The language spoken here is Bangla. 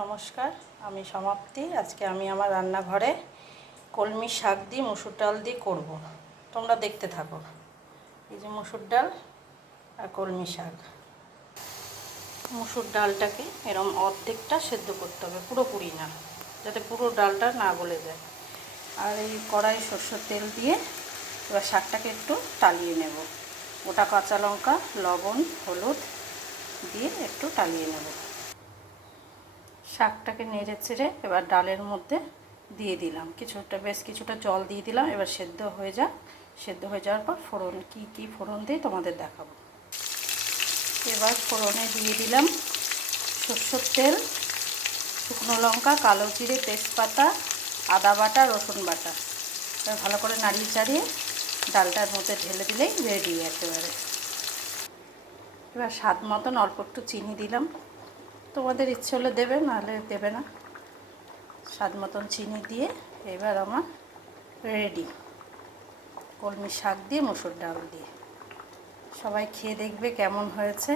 নমস্কার, আমি সমাপ্তি। আজকে আমি আমার রান্নাঘরে কলমি শাক দিয়ে মুসুর ডাল দিয়ে করব। তোমরা দেখতে থাকো। এই যে মুসুর ডাল আর কলমি শাক। মুসুর ডালটাকে এরম অর্ধেকটা সেদ্ধ করতে হবে পুরোপুরি না, যাতে পুরো ডালটা না গলে যায়। আর এই কড়াই সর্ষের তেল দিয়ে এবার শাকটাকে একটু টালিয়ে নেব। গোটা কাঁচা লঙ্কা, লবণ, হলুদ দিয়ে একটু টালিয়ে নেব। শাকটাকে নেড়ে চেড়ে এবার ডালের মধ্যে দিয়ে দিলাম। কিছুটা, বেশ কিছুটা জল দিয়ে দিলাম। এবার সেদ্ধ হয়ে যাক। সেদ্ধ হয়ে যাওয়ার পর ফোড়ন, কি কি ফোড়ন দিই তোমাদের দেখাবো। এবার ফোড়নে দিয়ে দিলাম সর্ষের তেল, শুকনো লঙ্কা, কালো জিরে, তেজপাতা, আদা বাটা, রসুন বাটা। ভালো করে নাড়িয়ে চাড়িয়ে ডালটার মধ্যে ঢেলে দিলেই রেডি একেবারে। এবার স্বাদ মতন অল্প একটু চিনি দিলাম। তোমাদের ইচ্ছে হলে দেবে, নাহলে দেবে না। স্বাদ মতন চিনি দিয়ে এবার আমার রেডি। কলমি শাক দিয়ে, মুসুর ডাল দিয়ে। সবাই খেয়ে দেখবে কেমন হয়েছে।